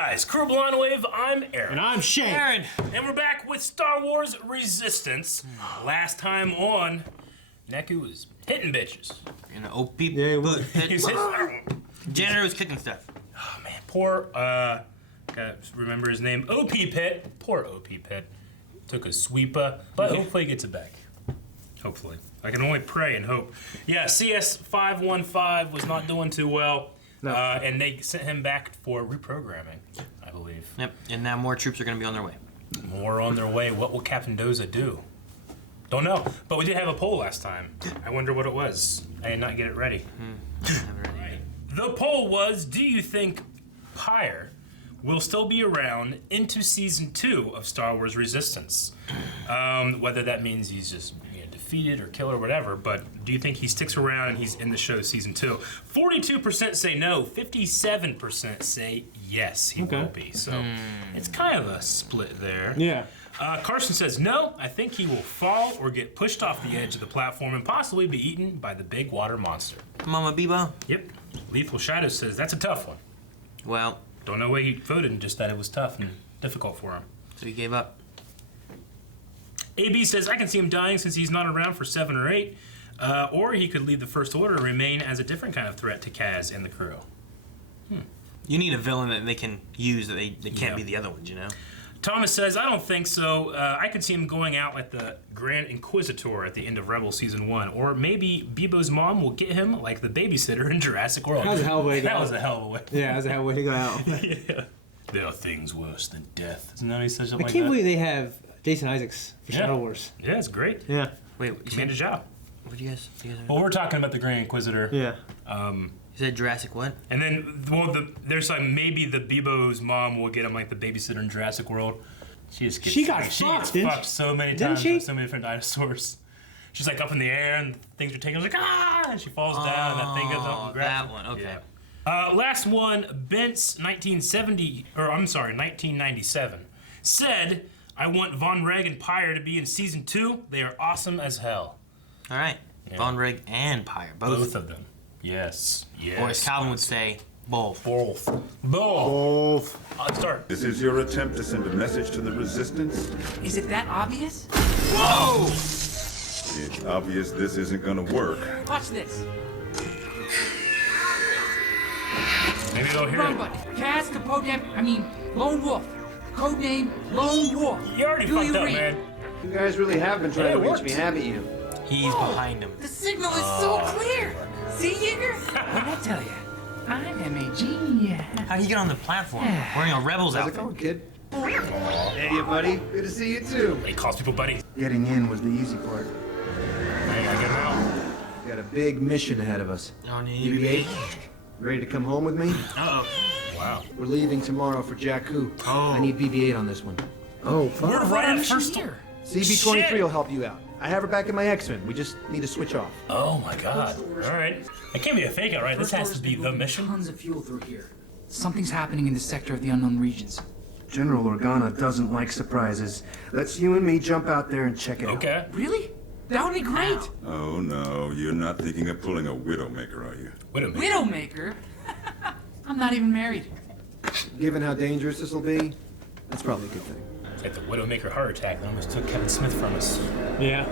guys, Kuro Wave, I'm Aaron. And I'm Shane. Aaron. And we're back with Star Wars Resistance. Last time on, Neku was hitting bitches. You know, OP. Yeah, he was. Janitor was kicking stuff. Oh man, poor, gotta remember his name, OP Pit. Poor OP Pit. Took a sweeper, but hopefully he gets it back. Hopefully. I can only pray and hope. Yeah, CS515 was not doing too well. No. And they sent him back for reprogramming, I believe. Yep, and now more troops are going to be on their way. More on their way. What will Captain Doza do? Don't know. But we did have a poll last time. I wonder what it was. I did not get it ready. The poll was, do you think Pyre will still be around into Season 2 of Star Wars Resistance? Whether that means he's just defeated or killed or whatever, but do you think he sticks around and he's in the show Season 2? 42% say no, 57% say yes, he will be. So it's kind of a split there. Yeah. Carson says no, I think he will fall or get pushed off the edge of the platform and possibly be eaten by the big water monster. Mama Bebo? Yep. Lethal Shadow says that's a tough one. Well. Don't know why he voted, just that it was tough and difficult for him. So he gave up. AB says, I can see him dying since he's not around for 7 or 8. Or he could leave the First Order and remain as a different kind of threat to Kaz and the crew. You need a villain that they can use that they can't be the other ones, you know? Thomas says, I don't think so. I could see him going out like the Grand Inquisitor at the end of Rebels Season 1. Or maybe Bebo's mom will get him like the babysitter in Jurassic World. That was a hell of a way to go. That was a hell of a way. Yeah, that was a hell of a way to go out. Yeah. There are things worse than death. Isn't that he said something I like can't that? believe they have Jason Isaacs for Star Wars. Yeah, it's great. Yeah. Wait, He made a job. what do you guys Well, we're talking about the Grand Inquisitor. Yeah. You said Jurassic what? And then, well, there's like maybe the Bebo's mom will get him like the babysitter in Jurassic World. She just gets fucked so many times with so many different dinosaurs. She's like up in the air and things are taking. She's like and she falls down and that thing goes up and grabs that one. Okay. Yeah. Last one, Bent's 1997 said, "I want Von Reg and Pyre to be in Season 2. They are awesome as hell." All right. Yeah. Von Reg and Pyre, both of them. Yes. Yes. Or as Calvin would say, both. Both. Let's start. This is your attempt to send a message to the Resistance? Is it that obvious? Whoa! It's obvious this isn't gonna work. Watch this. Maybe they'll hear Wrong it. button. Kaz, Lone Wolf. Codename Lone Wolf. You already fucked up, man. You guys really have been trying to reach me, haven't you? He's behind him. The signal is so clear. See, Yeager? What'd I tell you? I'm M.A.G. How'd he get on the platform? Wearing a Rebels How's it outfit. going, kid? Hey, you buddy. Good to see you, too. He calls people buddy. Getting in was the easy part. Hey, I get him out. We got a big mission ahead of us. No need. BB-8, ready to come home with me? Uh-oh. Wow. We're leaving tomorrow for Jakku. Oh. I need BB-8 on this one. Oh, fine. We're right at first year. CB-23 will help you out. I have her back in my X-Men. We just need to switch off. Oh my god. Alright. It can't be a fake out, right? This has to be the mission. Tons of fuel through here. Something's happening in the sector of the unknown regions. General Organa doesn't like surprises. Let's you and me jump out there and check it out. Okay. Really? That would be great. Oh no, you're not thinking of pulling a Widowmaker, are you? Widowmaker? I'm not even married. Given how dangerous this will be, that's probably a good thing. It's like the Widowmaker heart attack that almost took Kevin Smith from us. Yeah.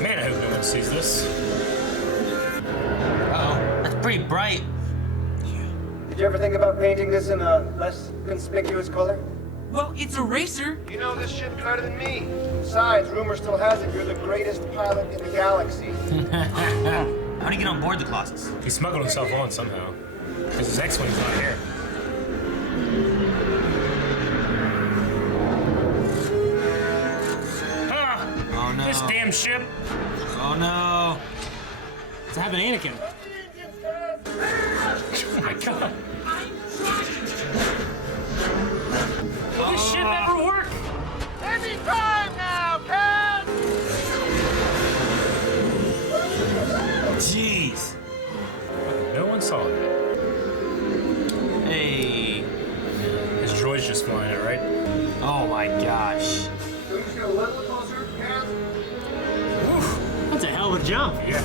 Man, I hope no one sees this. Uh-oh. That's pretty bright. Did you ever think about painting this in a less conspicuous color? Well, it's a racer. You know this shit better than me. Besides, rumor still has it you're the greatest pilot in the galaxy. How'd he get on board the Colossus? He smuggled himself on somehow. Because his X-Wing's not here. Oh no. This damn ship. Oh no. It's having Anakin. Oh my god. Will this ship ever work? Any time now, Kaz! Jeez. No one saw that. Hey. His droid's just flying it, right? Oh my gosh. So you just gonna let the closer, Kaz? That's a hell of a jump. Yeah.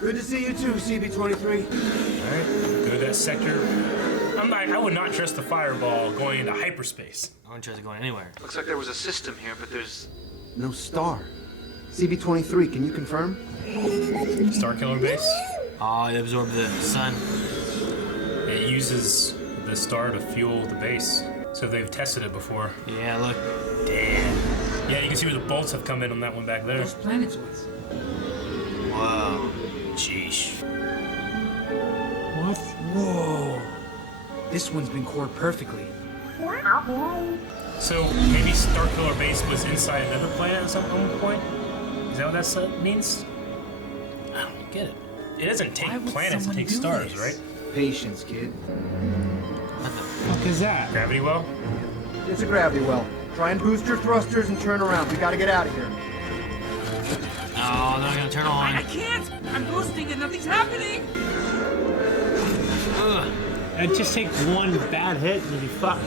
Good to see you too, CB-23. Alright. Go to that sector. I would not trust the fireball going into hyperspace. I wouldn't trust it going anywhere. Looks like there was a system here, but there's No star. CB-23, can you confirm? Starkiller base. Oh, it absorbed the sun. It uses the star to fuel the base. So they've tested it before. Yeah, look. Damn. Yeah, you can see where the bolts have come in on that one back there. Those planetoids. Whoa. Sheesh. What? Whoa. This one's been cored perfectly. So maybe Starkiller base was inside another planet at some point? Is that what that means? I don't get it. It doesn't Why take would planets, it someone takes do stars, this? right? Patience, kid. What the fuck is that? Gravity well? It's a gravity well. Try and boost your thrusters and turn around. We gotta get out of here. Oh, they're not gonna turn on. I can't! I'm boosting and nothing's happening! Ugh. It'd just take one bad hit and you'd be fucked.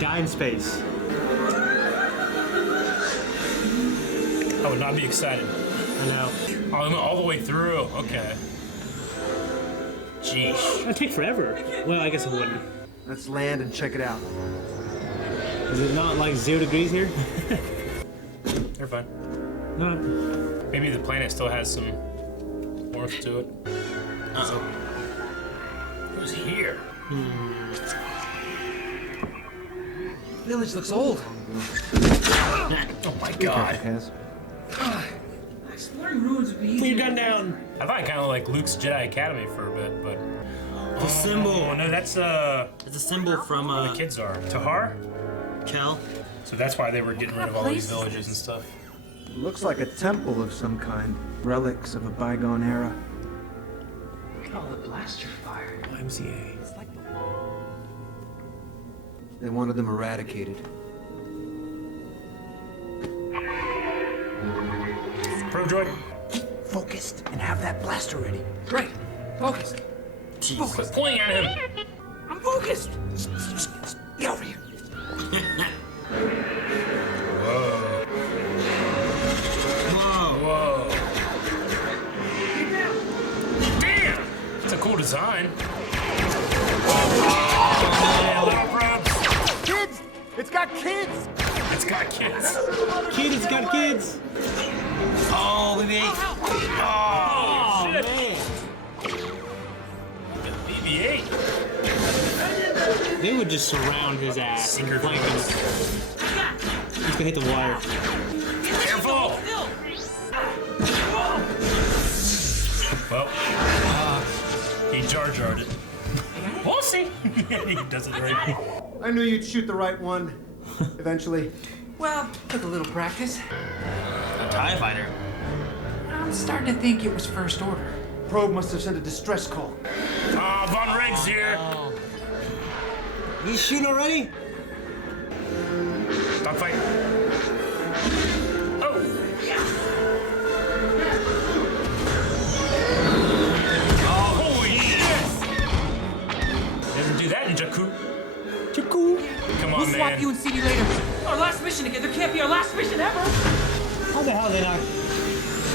Die in space. I would not be excited. I know. Oh, I went all the way through. Okay. Jeez. It'd take forever. Well, I guess it wouldn't. Let's land and check it out. Is it not like 0 degrees here? They're fine. No. Maybe the planet still has some warmth to it. Uh-oh. Who's here? Village looks old. Oh my god. Exploring ruins would be Put easy. your gun down. I thought kind of like Luke's Jedi Academy for a bit, but... The symbol. Oh, no, that's, It's a symbol from where the kids are. Tahar? Kel. So that's why they were getting rid of all these villages and stuff. Looks like a temple of some kind. Relics of a bygone era. Look at all the blaster fire. YMCA. It's like They wanted them eradicated. Pro Droid? focused and have that blaster ready. Right. Focused. Quit pointing at him! I'm focused. Get over here. Whoa. Damn! It's a cool design. Yeah, little probs. Kids! It's got kids! It's got kids. Kids got kids. Oh, BB-8. Oh, shit. Man. BB-8. They would just surround his ass. Sinker Flank him. He's gonna hit the wire. Careful! Well, he Jar Jar'd it. We'll see. He does it right. I knew you'd shoot the right one. Eventually. Well, took a little practice. A TIE fighter. I'm starting to think it was First Order. Probe must have sent a distress call. Ah, Von Riggs here. He's shooting already? Stop fighting. Oh. Oh, holy shit. Doesn't do that in Jakku. Come on, We'll swap man. you and CD later. Our last mission together can't be our last mission ever. How the hell did they not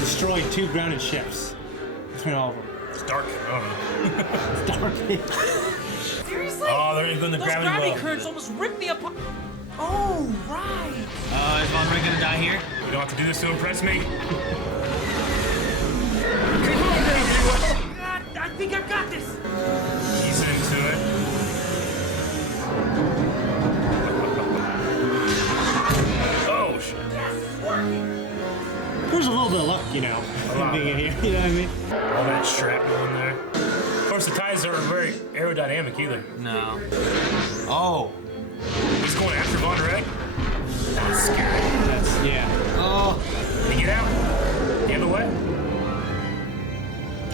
destroy 2 grounded ships? Between all of them. It's dark. I don't know. Seriously? Oh, they're going to Those gravity gravity well. currents almost ripped me apart. Oh, right. Is Von Riggs gonna die here? You don't have to do this to impress me. God, I think I've got this. He's into it. Oh, shit. There's a little bit of luck, you know, lot. being in here. You know what I mean? All that shrapnel in there. Of course, the ties aren't very aerodynamic either. No. Oh. He's going after Von Rigg. That's scary. That's, yeah. Oh. Can he get out? The other way?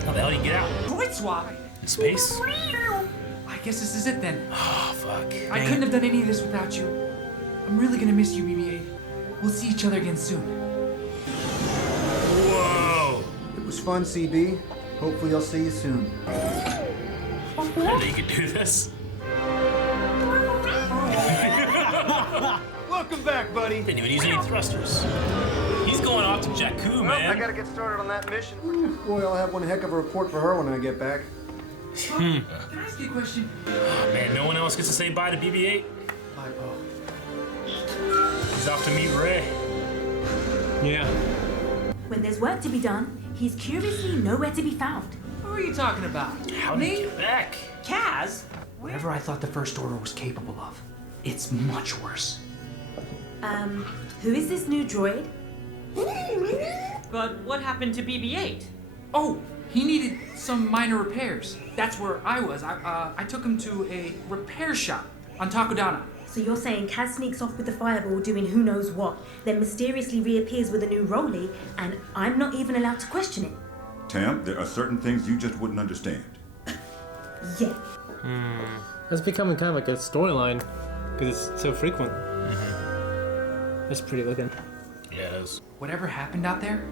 How the hell do you get out? Droid swap. In space? I guess this is it then. Oh, fuck. I couldn't have done any of this without you. I'm really gonna miss you, BB-8. We'll see each other again soon. Whoa. It was fun, CB. Hopefully I'll see you soon. I didn't know you could do this. Welcome back, buddy. Didn't even use any thrusters. He's going off to Jakku, Well, I man. gotta get started on that mission. Boy, I'll have one heck of a report for her when I get back. Can I ask you a question? Oh, man, no one else gets to say bye to BB-8. Bye, Paul. He's off to meet Ray. Yeah. When there's work to be done, he's curiously nowhere to be found. Who are you talking about? How did he get back? Kaz? Whatever I thought the First Order was capable of, it's much worse. Who is this new droid? But what happened to BB-8? Oh, he needed some minor repairs. That's where I was. I took him to a repair shop on Takodana. So you're saying Kaz sneaks off with the fireball doing who knows what, then mysteriously reappears with a new Rolly, and I'm not even allowed to question it? Tam, there are certain things you just wouldn't understand. Yeah. That's becoming kind of like a storyline because it's so frequent. That's pretty looking. Yeah, it is. Whatever happened out there,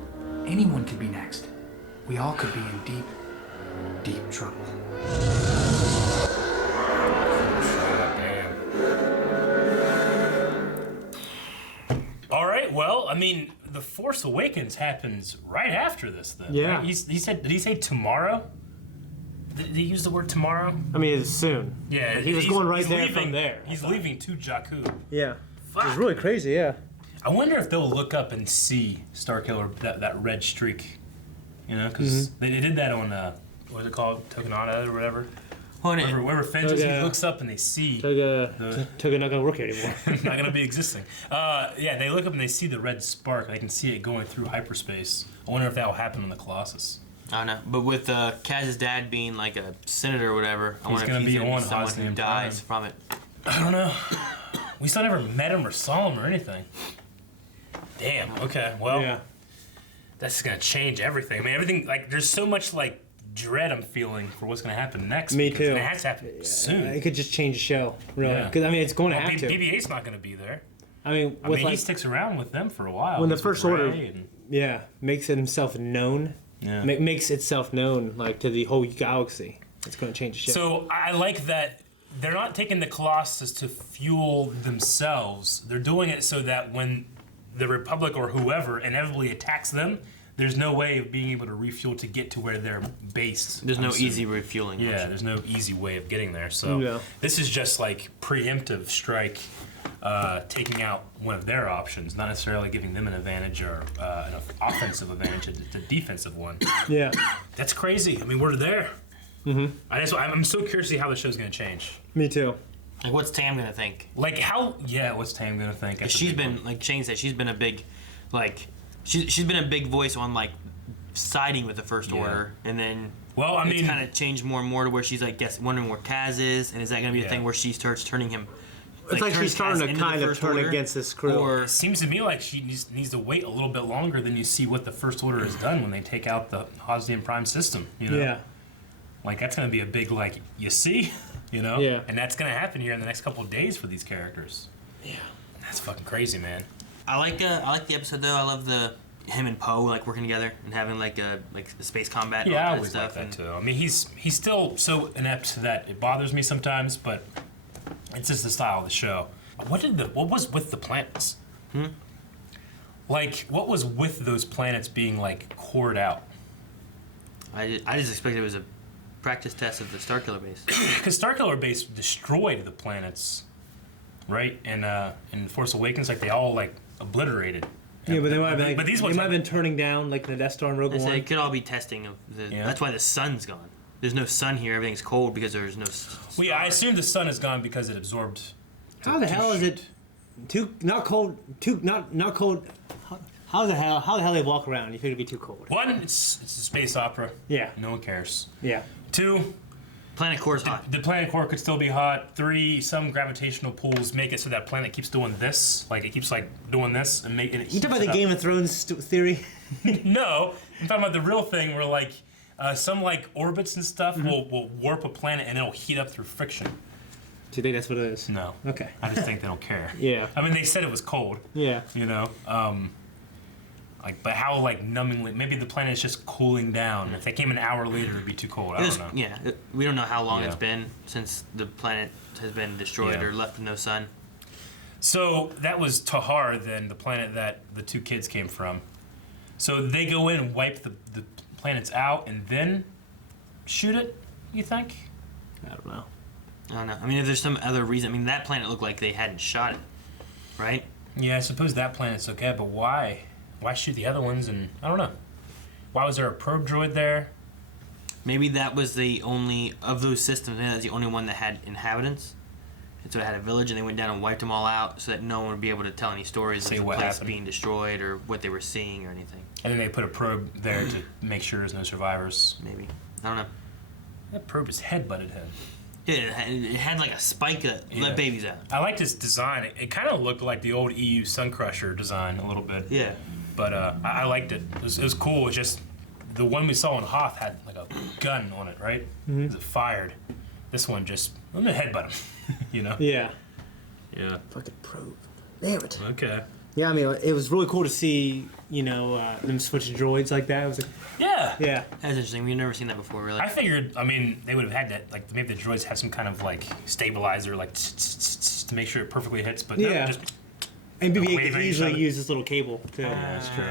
anyone could be next. We all could be in deep, deep trouble. All right, well, I mean, The Force Awakens happens right after this, then. Yeah. Right? He said, did he say tomorrow? Did he use the word tomorrow? I mean, it's soon. Yeah, He was going right he's there leaving, from there. He's leaving to Jakku. Yeah. Fuck. It's really crazy, yeah. I wonder if they'll look up and see Starkiller, that red streak. You know, because they did that on, what is it called? Tokonada or whatever? Wherever Fenn is, he looks up and they see Toga not gonna work here anymore. not gonna be existing. Yeah, they look up and they see the red spark. They can see it going through hyperspace. I wonder if that will happen on the Colossus. I don't know. But with Kaz's dad being like a senator or whatever, I wonder if he's gonna be someone who dies from it. I don't know. We still never met him or saw him or anything. Damn. Okay. Well, Yeah. that's gonna change everything. I mean, everything. Like, there's so much like dread I'm feeling for what's gonna happen next. Me because too. It has to happen soon. It could just change the show, really. Yeah. Because I mean, it's going to have to. BB-8's not gonna be there. I mean, I with mean, like, he sticks around with them for a while. when the He's with First Order, Ray and- makes himself known, Yeah. makes itself known like to the whole galaxy. It's going to change the show. So I like that they're not taking the Colossus to fuel themselves. They're doing it so that when the Republic or whoever inevitably attacks them, there's no way of being able to refuel to get to where they're based. There's I'm no assuming. easy refueling. Yeah, there's no easy way of getting there. So Yeah. this is just like preemptive strike, taking out one of their options, not necessarily giving them an advantage or an offensive advantage, a defensive one. Yeah. That's crazy. I mean, we're there. I'm so curious to see how the show's gonna change. Me too. Like, what's Tam gonna think? Like how? Yeah, what's Tam gonna think? That's a She's big been one. like Shane said. She's been a big, like, she's been a big voice on like siding with the First Order, and then Well, I it's mean, kind of changed more and more to where she's like wondering where Kaz is, and is that gonna be a Yeah. thing where she starts turning him? It's like turns she's starting Kaz to into the kind of First turn Order, against this crew. Or it seems to me like she needs to wait a little bit longer than you see what the First Order has done when they take out the Hosnian Prime system. You know? Yeah. Like that's gonna be a big like you see, you know. Yeah. And that's gonna happen here in the next couple of days for these characters. Yeah. That's fucking crazy, man. I like the episode though. I love him and Poe like working together and having like the space combat. And all Yeah, I that always stuff. like that too. I mean, he's still so inept that it bothers me sometimes, but it's just the style of the show. What was with the planets? Like, what was with those planets being like cored out? I just expected it was a practice test of the Starkiller base. Because Starkiller base destroyed the planets, right? And in Force Awakens, like they all like obliterated. Yeah, but they might have been, like, But these they ones might have been turning down like the Death Star and Rogue I said One. it could all be testing of the. Yeah. That's why the sun's gone. There's no sun here. Everything's cold because there's no. Well, yeah, I assume the sun is gone because it absorbed. How the hell is it too not cold? Too not cold. How the hell they walk around? You think it'd be too cold? One, it's a space opera. Yeah. No one cares. Yeah. Two, Planet core's hot. the planet core could still be hot. Three, some gravitational pulls make it so that planet keeps doing this. Like it keeps like doing this and making it. You talk about the Game of Thrones theory? No, I'm talking about the real thing where like some like orbits and stuff will warp a planet and it'll heat up through friction. Do you think that's what it is? No. Okay. I just think they don't care. Yeah. I mean, they said it was cold. Yeah. You know. Like, but how like numbingly? Maybe the planet is just cooling down. If they came an hour later, it'd be too cold. I don't know. Yeah, we don't know how long Yeah. it's been since the planet has been destroyed Yeah. or left with no sun. So that was Tahar, then the planet that the two kids came from. So they go in and wipe the planets out and then shoot it. you think? I don't know. I don't know. I mean, if there's some other reason, I mean, that planet looked like they hadn't shot it, right? Yeah, I suppose that planet's okay, but why? Why shoot the other ones? And I don't know. Why was there a probe droid there? Maybe that was the only of those systems. Maybe that's the only one that had inhabitants, and so it had a village, and they went down and wiped them all out, so that no one would be able to tell any stories Say of the what place happened. being destroyed or what they were seeing or anything. And then they put a probe there to make sure there's no survivors. Maybe, I don't know. That probe is head-butted him. Yeah, it had like a spike that let babies out. I liked his design. It kind of looked like the old EU Sun Crusher design a little bit. Yeah. But I liked it. It was cool. It's just the one we saw in Hoth had like a gun on it, right? It fired. This one just, I'm gonna headbutt him. You know? Yeah. Yeah. Fucking probe. Damn it. Okay. Yeah, I mean, it was really cool to see, them switch droids like that. It was like, Yeah. yeah. That's interesting. We've never seen that before, really. I figured, I mean, they would have had that, like, maybe the droids have some kind of, like, stabilizer, like, to make sure it perfectly hits, but no, Yeah. just... And BB-8 wave could at each easily other. use this little cable to. That's true.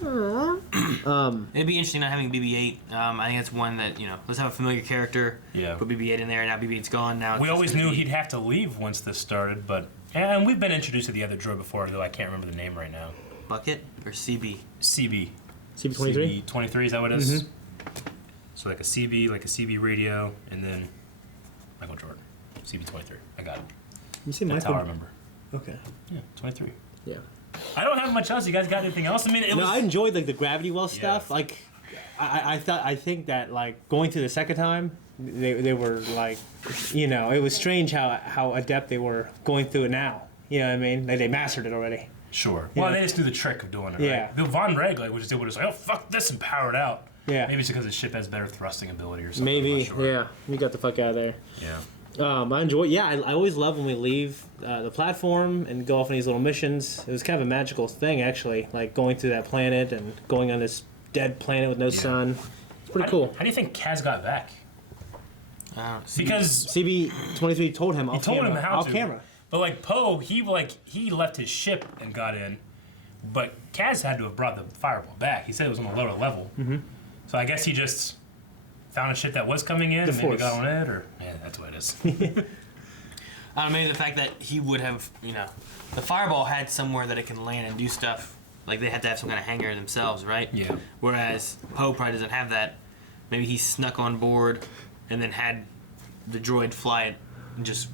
It'd be interesting not having BB-8. I think that's one that, let's have a familiar character. Yeah. Put BB-8 in there. Now BB-8's gone. Now it's We just always gonna knew be- he'd have to leave once this started, but... And we've been introduced to the other droid before, though I can't remember the name right now. Bucket or CB. CB. CB-23? CB-23, is that what it is? So like a CB radio, and then Michael Jordan. CB-23. I got it. You see That's Michael? how I remember. Okay. Yeah, 23. Yeah. I don't have much else. You guys got anything else? I mean, it No, was... I enjoyed like the gravity well stuff. Yeah. Like, I think that like going through the second time, they were like, it was strange how adept they were going through it now. You know what I mean? Like, they mastered it already. Sure. Yeah. Well, they just do the trick of doing it, Yeah. right? The Von Reg, like, was just able to say, oh, fuck this, and power it out. Yeah. Maybe it's because the ship has better thrusting ability or something. Maybe. I'm not sure. Yeah. You got the fuck out of there. Yeah. I enjoy. Yeah, I always love when we leave the platform and go off on these little missions. It was kind of a magical thing, actually, like going through that planet and going on this dead planet with no sun. It's pretty cool. How do you think Kaz got back? See, Because CB-23 told him he off told camera. him how off to. camera. But like Poe, he left his ship and got in, but Kaz had to have brought the fireball back. He said it was on a lower level. So I guess he just found a ship that was coming in, The and maybe Force. got on it, or yeah, that's what it is. I don't know, maybe the fact that he would have, the fireball had somewhere that it can land and do stuff. Like they had to have some kind of hangar themselves, right? Yeah. Whereas Poe probably doesn't have that. Maybe he snuck on board and then had the droid fly it and just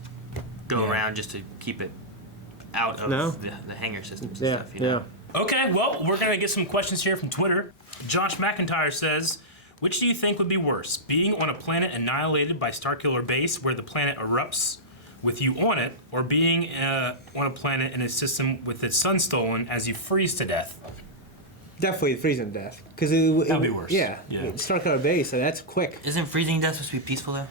go Yeah. around just to keep it out of No. the hangar systems and Yeah. stuff. You know? Okay, well, we're gonna get some questions here from Twitter. Josh McIntyre says, which do you think would be worse, being on a planet annihilated by Starkiller base where the planet erupts with you on it, or being on a planet in a system with its sun stolen as you freeze to death? Definitely freezing to death. Because That'd be worse. Yeah. Yeah. Starkiller base, so that's quick. Isn't freezing death supposed to be peaceful though?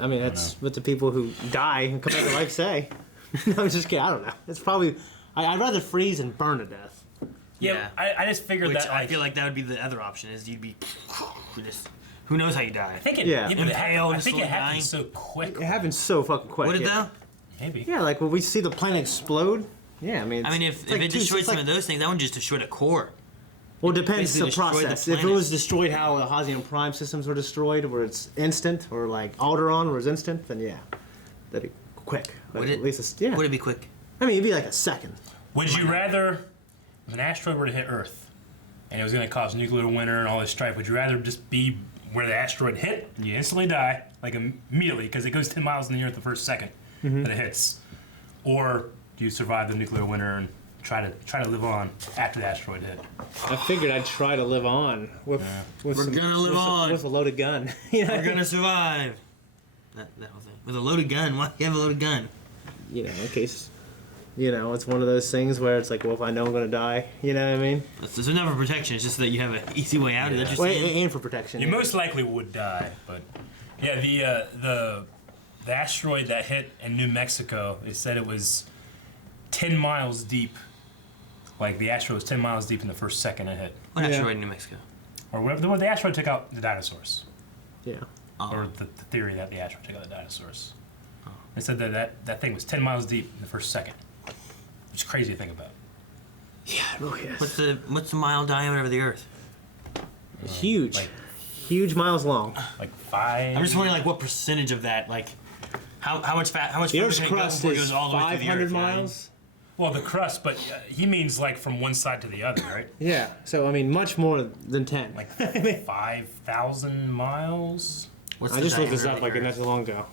I mean, that's what the people who die and come back to life say. No, I'm just kidding. I don't know. It's probably. I'd rather freeze and burn to death. Yeah, I just figured Which that. I feel like that would be the other option. Is you'd be just who knows how you die. I think it. Yeah. Yeah, but Impaled, I think it slowly happened dying. so quick. It happens so fucking quick. Would it yeah. though? Maybe. Yeah, like when we see the planet explode. Yeah, I mean. I mean, it's if like it two- destroyed it's some like- of those things, that one just destroyed a core. Well, it depends basically the destroyed the process. If it planet. was destroyed how the Hazian Prime systems were destroyed, where it's instant, or like Alderaan, where it's instant, then yeah, that'd be quick. But Would at it? least it's, yeah. Would it be quick? I mean, it'd be like a second. Would you rather, if an asteroid were to hit Earth, and it was going to cause nuclear winter and all this strife, would you rather just be where the asteroid hit and you instantly die, like immediately, because it goes 10 miles in the Earth the first second that it hits, or do you survive the nuclear winter and try to live on after the asteroid hit? I figured I'd try to live on with We're gonna live on. with a loaded gun. You know, We're gonna survive. That whole thing. With a loaded gun. Why do you have a loaded gun? in case. It's one of those things where it's like, well, if I know I'm gonna die, you know what I mean? There's never protection. It's just that you have an easy way out. Is that Well, you're saying? and for protection. You yeah. most likely would die, but yeah, the asteroid that hit in New Mexico, it said it was 10 miles deep. Like the asteroid was 10 miles deep in the first second it hit, What Yeah. asteroid in New Mexico? or whatever. The asteroid took out the dinosaurs, Yeah. or the theory that the asteroid took out the dinosaurs. They said that thing was 10 miles deep in the first second, which is crazy to think about. Yeah, it really is. What's the mile diameter of the Earth? Huge. Like huge miles long. Like 5. I'm just wondering, like, what percentage of that, like, how much The further Earth's can it go crust before it is goes all the way through the 500 Earth, you know what I mean? miles. Well, the crust, but he means like from one side to the other, right? Yeah. So I mean, much more than 10. Like 5,000 miles. What's I the just looked this diameter up of the like not Earth? too long ago.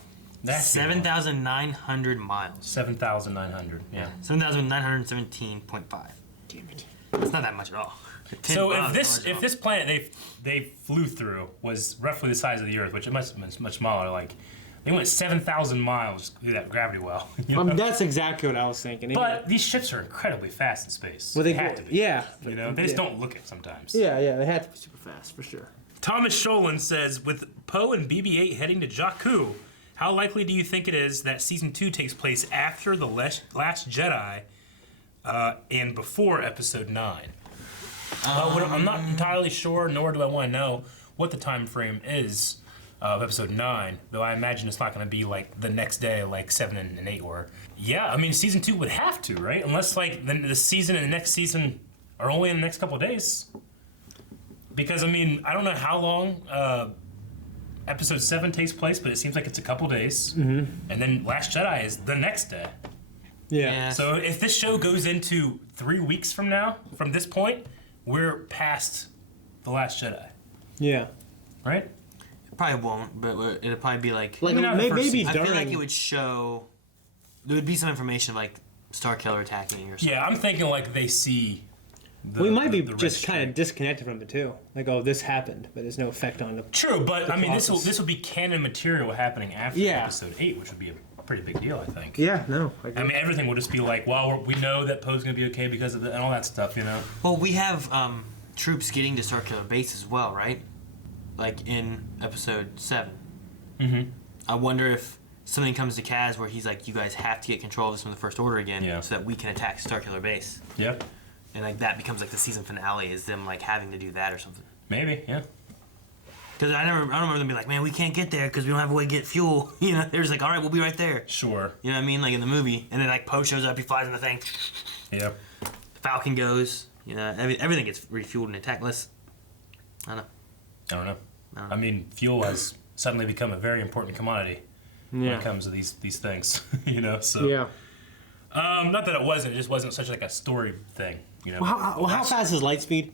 That's 7,900 miles. 7,900. Yeah. 7,917.5. Damn it. It's not that much at all. 10 So miles if this planet they flew through was roughly the size of the Earth, which it must have been much smaller, like they went 7,000 miles through that gravity well. You know? That's exactly what I was thinking. But these ships are incredibly fast in space. well, they have to be. Yeah. You know, they just don't look it sometimes. Yeah, they have to be super fast for sure. Thomas Sholin says, with Poe and BB-8 heading to Jakku, how likely do you think it is that Season 2 takes place after The Last Jedi and before Episode 9? I'm not entirely sure, nor do I want to know what the time frame is of Episode 9, though I imagine it's not going to be like the next day like 7 and 8 were. Yeah, I mean, Season 2 would have to, right? Unless like the season and the next season are only in the next couple of days. Because, I mean, I don't know how long Episode 7 takes place, but it seems like it's a couple days. Mm-hmm. And then Last Jedi is the next day. Yeah. So if this show goes into 3 weeks from now, from this point, we're past The Last Jedi. Yeah. Right? It probably won't, but it'll probably be like... Like not the first maybe season. I during. feel like it would show... There would be some information of, like, Starkiller attacking or something. Yeah, I'm thinking like they see... We might be the just red kind of streak. disconnected from it too. Like, oh, this happened, but there's no effect on the. True, but I mean, this process. will be canon material happening after Yeah. Episode 8, which would be a pretty big deal, I think. Yeah. No. I mean, everything will just be like, well, we know that Poe's gonna be okay because of and all that stuff, you know. Well, we have troops getting to Starkiller Base as well, right? Like in Episode 7. Mm-hmm. I wonder if something comes to Kaz where he's like, you guys have to get control of this from the First Order again, Yeah. so that we can attack Starkiller Base. Yep. And like that becomes like the season finale, is them like having to do that or something. Maybe. Yeah. Because I don't remember them being like, man, we can't get there because we don't have a way to get fuel. You know, they're just like, all right, we'll be right there. Sure. You know what I mean? Like in the movie, and then like Poe shows up, he flies in the thing, Yep. the Falcon goes. You know, everything gets refueled and attacked. I don't know. I don't know. I mean, fuel has suddenly become a very important commodity when it comes to these things, you know. So Yeah. not that it wasn't; it just wasn't such like a story thing, you know. Well, how fast is light speed?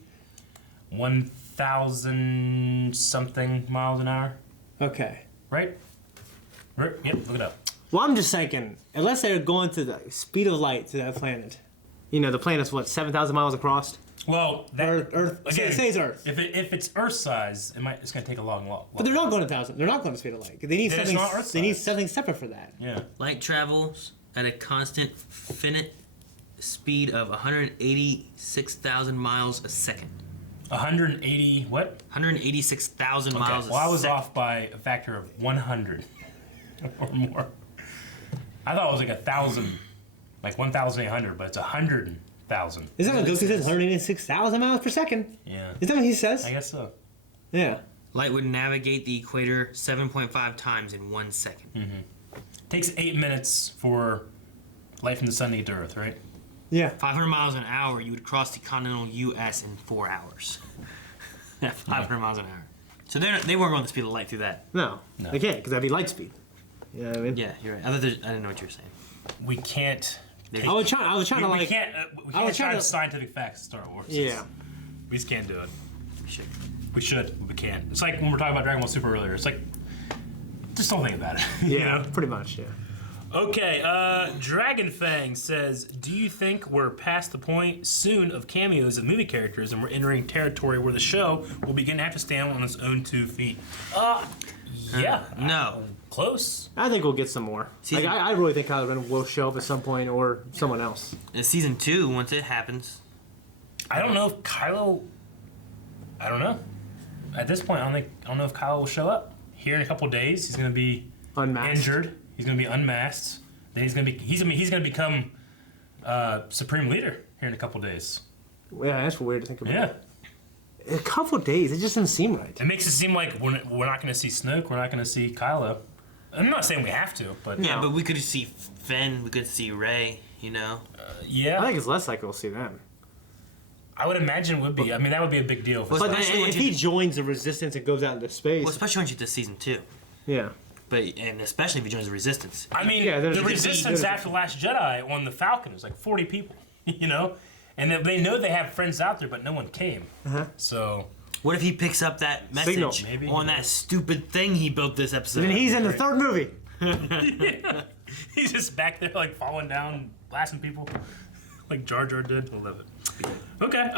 1,000 something miles an hour, Okay. right? Yep, look it up. Well, I'm just thinking, unless they're going to the speed of light to that planet, you know, the planet's what, 7,000 miles across? Well, that Earth. again, Say it's Earth. If it's Earth size, it's going to take a long. But they're not going to 1,000. They're not going to speed of light. They need Then it's something. not Earth They need size. something separate for that. Yeah. Light travels at a constant finite speed of 186,000 miles a second. 180 what? 186,000 miles a Well, I was second. off by a factor of 100 or more. I thought it was like 1,000, like 1,800, but it's 100,000. Is that what Goku says? 186,000 miles per second. Yeah. Is that what he says? I guess so. Yeah. Light would navigate the equator 7.5 times in 1 second. Takes 8 minutes for light from the sun to get to Earth, right? Yeah. 500 miles an hour, you would cross the continental U.S. in 4 hours. Yeah, 500 miles an hour. So they weren't going the speed of light through that. No. No. They can't, because that'd be light speed. You know what I mean? Yeah, you're right. I didn't know what you were saying. We can't. I was trying to We like. can't. We I was can't trying try to- scientific facts in Star Wars. Yeah. We just can't do it. Shit. We should. We can't. It's like when we were talking about Dragon Ball Super earlier. It's like, just don't think about it. you Yeah. know? Pretty much. Yeah. Okay, Dragon Fang says, do you think we're past the point soon of cameos of movie characters and we're entering territory where the show will begin to have to stand on its own 2 feet? Yeah. No. Close. I think we'll get some more. Season- Like, I really think Kylo Ren will show up at some point, or someone else. In season 2, once it happens, I don't know if Kylo... I don't know. At this point, I don't know if Kylo will show up. Here in a couple days, he's going to be Unmasked. injured. He's going to be unmasked. Then he's going to become Supreme Leader here in a couple days. Yeah, that's weird to think about. Yeah. A couple days, it just doesn't seem right. It makes it seem like we're not going to see Snoke. We're not going to see Kylo. I'm not saying we have to, but yeah, but we could see Finn, we could see Rey, you know? I yeah. think it's less likely we'll see them. I would imagine it would be. I mean, that would be a big deal. But if he joins the Resistance and goes out into space... Well, especially once you get to season 2. Yeah. And especially if he joins the Resistance. I mean, the Resistance after Last Jedi on the Falcon was like 40 people, you know? And they know they have friends out there, but no one came. So... What if he picks up that message on that stupid thing he built this episode? And he's in the 3rd movie. Yeah. He's just back there, like, falling down, blasting people. Like Jar Jar did. I love it. Okay,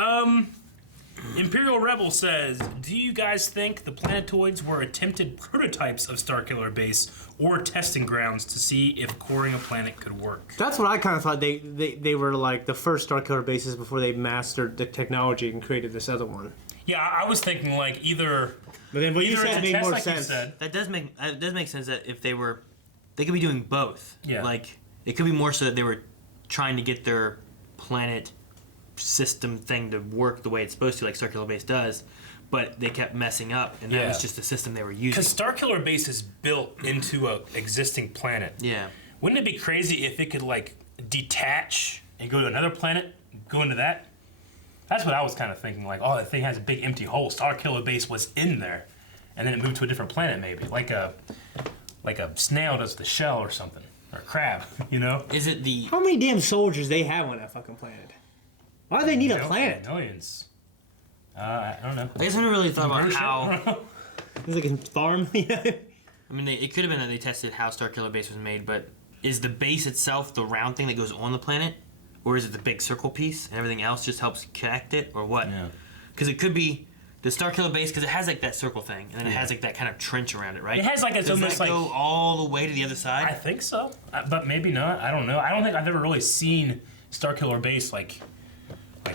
Imperial Rebel says, do you guys think the planetoids were attempted prototypes of Starkiller Base or testing grounds to see if coring a planet could work? That's what I kind of thought. They were like the first Starkiller bases before they mastered the technology and created this other one. Yeah, I was thinking like either... But then what you said made more sense. That does make sense that if they could be doing both. Yeah. Like, it could be more so that they were trying to get their planet system thing to work the way it's supposed to, like Starkiller Base does, but they kept messing up, and that was just the system they were using. Because Starkiller Base is built into an existing planet. Yeah. Wouldn't it be crazy if it could, like, detach and go to another planet, go into that? That's what I was kind of thinking, like, oh, that thing has a big empty hole. Starkiller Base was in there, and then it moved to a different planet, maybe, like a snail does the shell or something, or a crab, you know? Is it the... How many damn soldiers they have on that fucking planet? Why do they need a planet? Millions. I don't know. I guess I never really thought about how... It's like a farm. I mean, it could have been that they tested how Starkiller Base was made, but is the base itself the round thing that goes on the planet? Or is it the big circle piece and everything else just helps connect it, or what? Yeah. Because it could be the Starkiller Base, because it has like that circle thing, and then it has like that kind of trench around it, right? It has like it's almost like... Does that go all the way to the other side? I think so, but maybe not. I don't know. I don't think I've ever really seen Starkiller Base like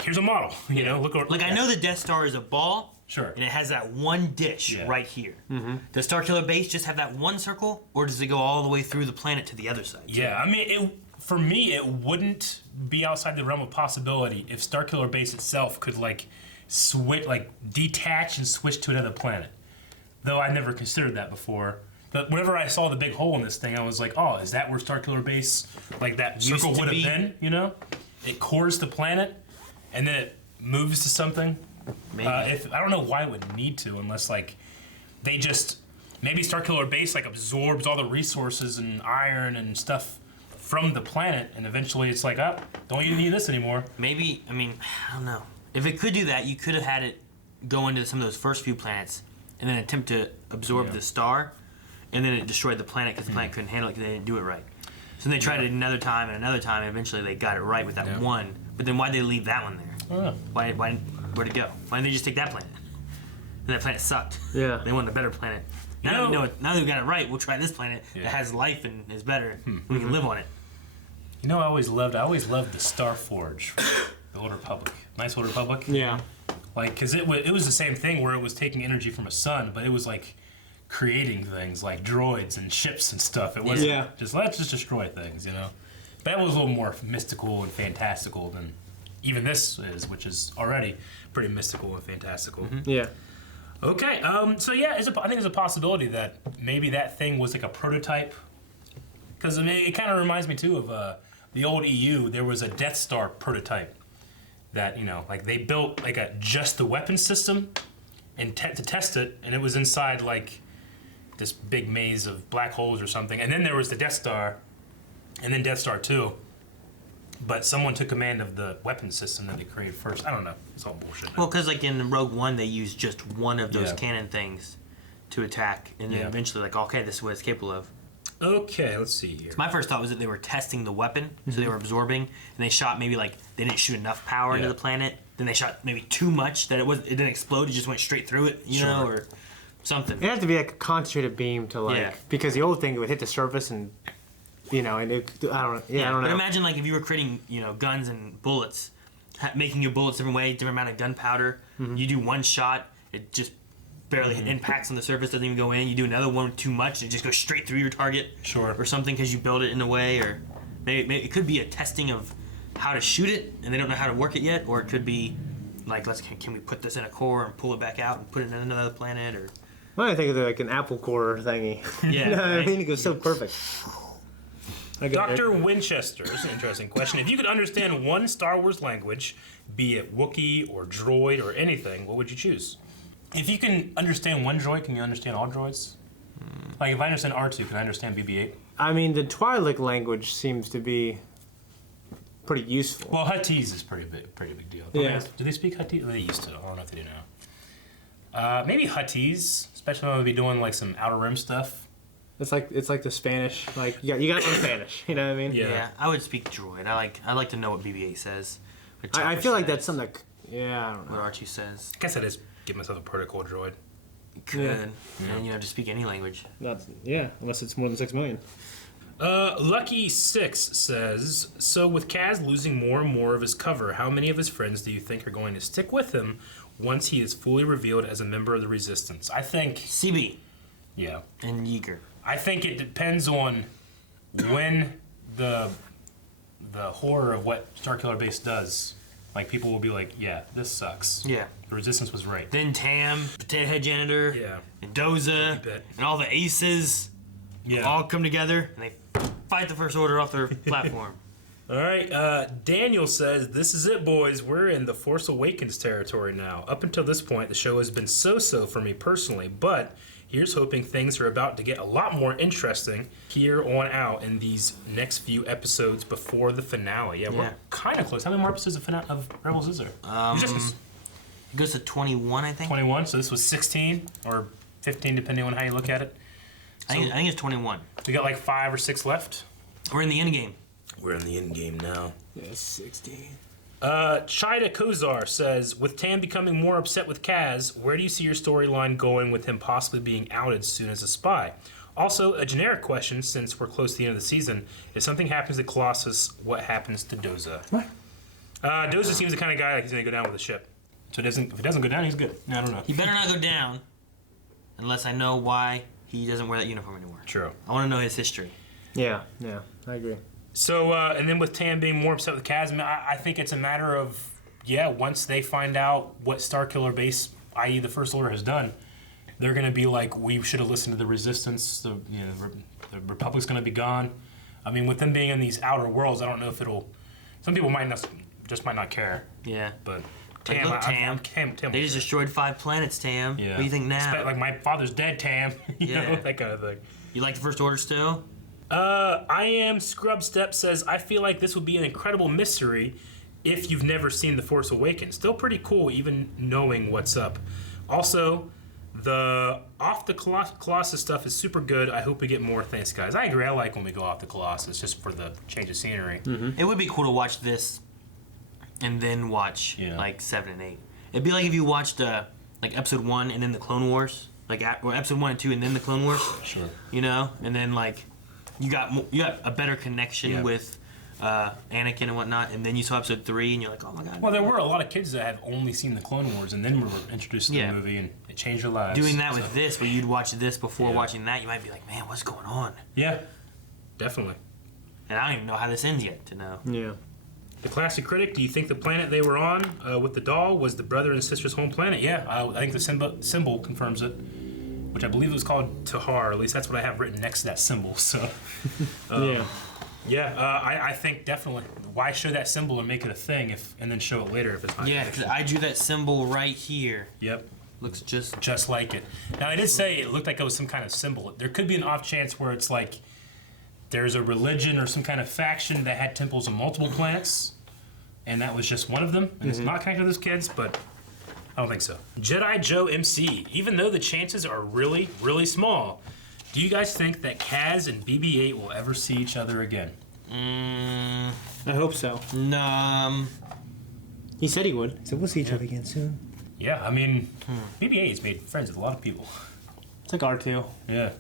here's a model, you know? Look. Like, I know the Death Star is a ball. Sure. And it has that one dish right here. Mm-hmm. Does Starkiller Base just have that one circle, or does it go all the way through the planet to the other side? Yeah, I mean, for me, it wouldn't be outside the realm of possibility if Starkiller Base itself could, like, switch, like, detach and switch to another planet. Though I never considered that before. But whenever I saw the big hole in this thing, I was like, oh, is that where Starkiller Base, like, that circle would have been, you know? It cores the planet, and then it moves to something. Maybe. I don't know why it would need to, unless, like, they just... Maybe Starkiller Base, like, absorbs all the resources and iron and stuff from the planet, and eventually it's like, oh, don't even need this anymore. Maybe, I mean, I don't know. If it could do that, you could have had it go into some of those first few planets and then attempt to absorb the star, and then it destroyed the planet because the planet couldn't handle it because they didn't do it right. So they tried it another time, and eventually they got it right with that one. But then why'd they leave that one there? Where'd it go? Why didn't they just take that planet? And that planet sucked. Yeah. They wanted a better planet. Now that we got it right, we'll try this planet that has life and is better. We can live on it. You know, I always loved the Star Forge, the Old Republic. Nice Old Republic. Yeah. Like, because it was the same thing where it was taking energy from a sun, but it was like creating things like droids and ships and stuff. It wasn't just let's just destroy things, you know. But that was a little more mystical and fantastical than even this is, which is already pretty mystical and fantastical. Mm-hmm. Yeah. Okay. So yeah, I think there's a possibility that maybe that thing was like a prototype. Because I mean, it kind of reminds me too of the old EU. There was a Death Star prototype that, you know, like they built like just the weapon system and to test it, and it was inside like this big maze of black holes or something. And then there was the Death Star, and then Death Star 2. But someone took command of the weapon system that they created first. I don't know. It's all bullshit now. Well, because like in Rogue One, they used just one of those cannon things to attack, and then eventually, like, okay, this is what it's capable of. Okay, let's see here. My first thought was that they were testing the weapon, so they were absorbing, and they shot maybe like they didn't shoot enough power into the planet. Then they shot maybe too much that it didn't explode. It just went straight through it, you know, or something. It had to be like a concentrated beam to like because the old thing would hit the surface and. You know, and I don't know. But imagine, like, if you were creating, you know, guns and bullets, making your bullets different way, different amount of gunpowder. You do one shot, it just barely impacts on the surface, doesn't even go in. You do another one too much, it just goes straight through your target. Or something because you build it in a way, or maybe it could be a testing of how to shoot it, and they don't know how to work it yet, or it could be, like, can we put this in a core and pull it back out and put it in another planet, or... Well, I think of like an apple core thingy. Yeah. You know what I mean? It goes so perfect. I got Dr. it. Winchester, this is an interesting question. If you could understand one Star Wars language, be it Wookiee or Droid or anything, what would you choose? If you can understand one droid, can you understand all droids? Like, if I understand R2, can I understand BB-8? I mean, the Twi'lek language seems to be pretty useful. Well, Huttese is pretty big deal. Yeah. Do they speak Huttese? They used to. I don't know if they do now. Maybe Huttese, especially when we'll be doing like some Outer Rim stuff. It's like the Spanish. Like you got to learn Spanish. You know what I mean? Yeah, I would speak Droid. I like to know what BB-8 says. What I Chopper feel like says, that's something that. Yeah, I don't know. what Archie says. I guess I just give myself a protocol droid. Good. Yeah. And you have to speak any language. Yeah, unless it's more than 6 million. Lucky6 says, so with Kaz losing more and more of his cover, how many of his friends do you think are going to stick with him once he is fully revealed as a member of the Resistance? I think... CB Yeah. and Yeager. I think it depends on when the horror of what Starkiller Base does. Like, people will be like, yeah, this sucks. Yeah. The Resistance was right. Then Tam, Potato Head Janitor, Yeah. and Doza, You bet. and all the aces Yeah. all come together and they fight the First Order off their platform. All right, Daniel says, this is it, boys. We're in the Force Awakens territory now. Up until this point, the show has been so-so for me personally, but here's hoping things are about to get a lot more interesting here on out in these next few episodes before the finale. Yeah, we're Yeah. kind of close. How many more episodes of Rebels is there? It goes to 21, I think. 21, so this was 16 or 15, depending on how you look at it. I think it's 21. We got like 5 or 6 left. We're in the end game. We're in the end game now. Yeah, 16. Chida Kozar says, with Tam becoming more upset with Kaz, where do you see your storyline going with him possibly being outed soon as a spy? Also, a generic question, since we're close to the end of the season, if something happens to Colossus, what happens to Doza? What? Doza seems the kind of guy like he's going to go down with the ship. So if it doesn't go down, he's good. No, I don't know. He better not go down unless I know why he doesn't wear that uniform anymore. True. I want to know his history. Yeah, I agree. So, and then with Tam being more upset with Kaz, I think it's a matter of, once they find out what Starkiller Base, i.e. the First Order, has done, they're going to be like, we should have listened to the Resistance, the Republic's going to be gone. I mean, with them being in these outer worlds, I don't know if some people might not care. Yeah. But Like, Tam, look, Tam. Tam They just destroyed 5 planets, Tam. yeah. What do you think now? Like, my father's dead, Tam. you know, that kind of thing. You like the First Order still? I am Scrub Step says, I feel like this would be an incredible mystery if you've never seen The Force Awakens. Still pretty cool, even knowing what's up. Also, the off the Colossus stuff is super good. I hope we get more. Thanks, guys. I agree. I like when we go off the Colossus just for the change of scenery. It would be cool to watch this and then watch like 7 and 8. It'd be like if you watched like episode 1 and then the Clone Wars, or episode 1 and 2 and then the Clone Wars. Sure. You know, and then like you got a better connection with Anakin and whatnot, and then you saw episode 3 and you're like, oh my god. Well, there were a lot of kids that have only seen the Clone Wars and then were introduced to the movie and it changed their lives. Doing that with this, where you'd watch this before watching that, you might be like, man, what's going on? Yeah, definitely. And I don't even know how this ends yet to know. Yeah. The Classic Critic, do you think the planet they were on with the doll was the brother and sister's home planet? Yeah, I think the symbol confirms it, which I believe it was called Tahar. At least that's what I have written next to that symbol. So, I think definitely. Why show that symbol and make it a thing and then show it later if it's not? Yeah, because I drew that symbol right here. Yep. Looks just like it. Now, I did say it looked like it was some kind of symbol. There could be an off chance where it's like there's a religion or some kind of faction that had temples on multiple planets, and that was just one of them, and it's not connected to those kids, but I don't think so. Jedi Joe MC, even though the chances are really, really small, do you guys think that Kaz and BB-8 will ever see each other again? I hope so. No. He said he would. He said, we'll see each other again soon. Yeah, I mean, BB-8 has made friends with a lot of people. It's like R2. Yeah.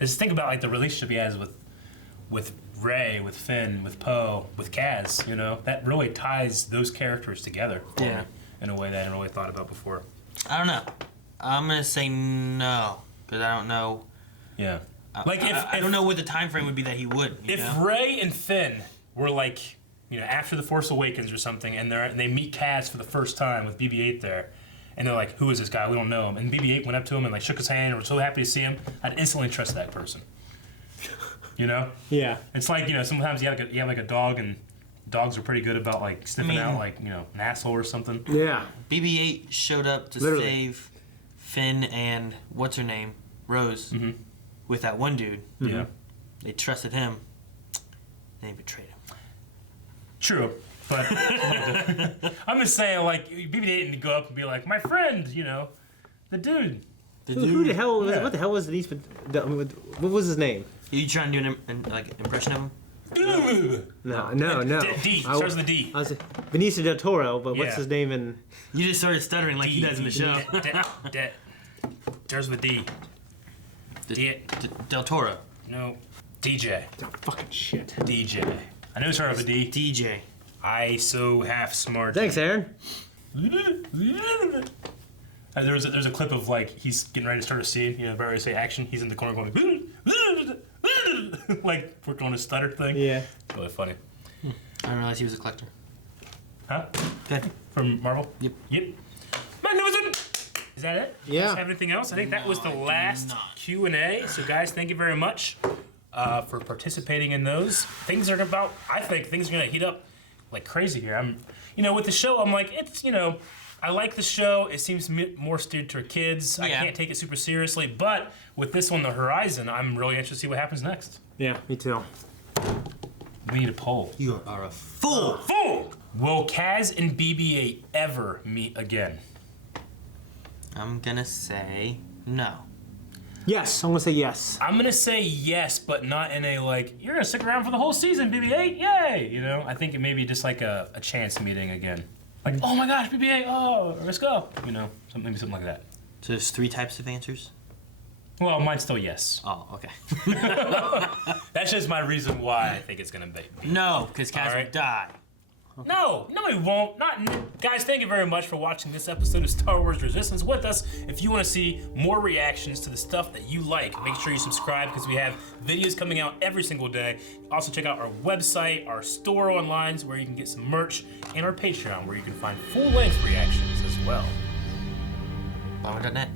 Just think about like the relationship he has with Rey, with Finn, with Poe, with Kaz, you know? That really ties those characters together for me in a way that I hadn't really thought about before. I don't know. I'm going to say no, because I don't know. Yeah. Like I don't know what the time frame would be that he would. If Rey and Finn were like, you know, after The Force Awakens or something, and they meet Kaz for the first time with BB-8 there, and they're like, who is this guy? We don't know him. And BB-8 went up to him and like shook his hand and was so happy to see him, I'd instantly trust that person. You know? Yeah. It's like, sometimes you have like a dog, and dogs are pretty good about like sniffing out like, an asshole or something. Yeah. BB-8 showed up to Literally. save Finn and what's her name, Rose, with that one dude. Yeah. They trusted him. They betrayed him. True. But I'm just saying, like, BB-8 didn't go up and be like, my friend, the dude. Who the hell was? Yeah. What the hell was Denise? What was his name? Are you trying to do an impression of him? No. D. Starts with a D. I was Benicio del Toro, but what's Yeah. his name in? You just started stuttering like he does in the show. Starts with a D. Del Toro. No. DJ. Oh, fucking shit. DJ. I know it started with a D. DJ. I so half smart. Thanks, Aaron. There's a clip of like he's getting ready to start a scene. Right ready to say action. He's in the corner going like working on his stutter thing. Yeah. It's really funny. I didn't realize he was a collector. Huh? Okay. From Marvel. Yep. Magnificent. Is that it? Yeah. Does have anything else? I think that was the last Q&A. So guys, thank you very much for participating in those. I think things are gonna heat up like crazy here. With the show, I'm like, it's, I like the show. It seems more steered toward kids. I can't take it super seriously. But with this on the horizon, I'm really interested to see what happens next. Yeah, me too. We need a poll. You are a fool. Fool! Will Kaz and BB-8 ever meet again? I'm gonna say no. Yes, I'm gonna say yes. I'm gonna say yes, but not in a like, you're gonna stick around for the whole season, BB-8, yay! I think it may be just like a chance meeting again. Like, oh my gosh, BB-8, oh, let's go. Maybe something like that. So there's 3 types of answers? Well, mine's still yes. Oh, okay. That's just my reason why I think it's gonna be. No, because Kaz Alright. will die. No, he won't. Guys, thank you very much for watching this episode of Star Wars Resistance with us. If you want to see more reactions to the stuff that you like, make sure you subscribe because we have videos coming out every single day. Also, check out our website, our store online where you can get some merch, and our Patreon where you can find full-length reactions as well. Bomber.net.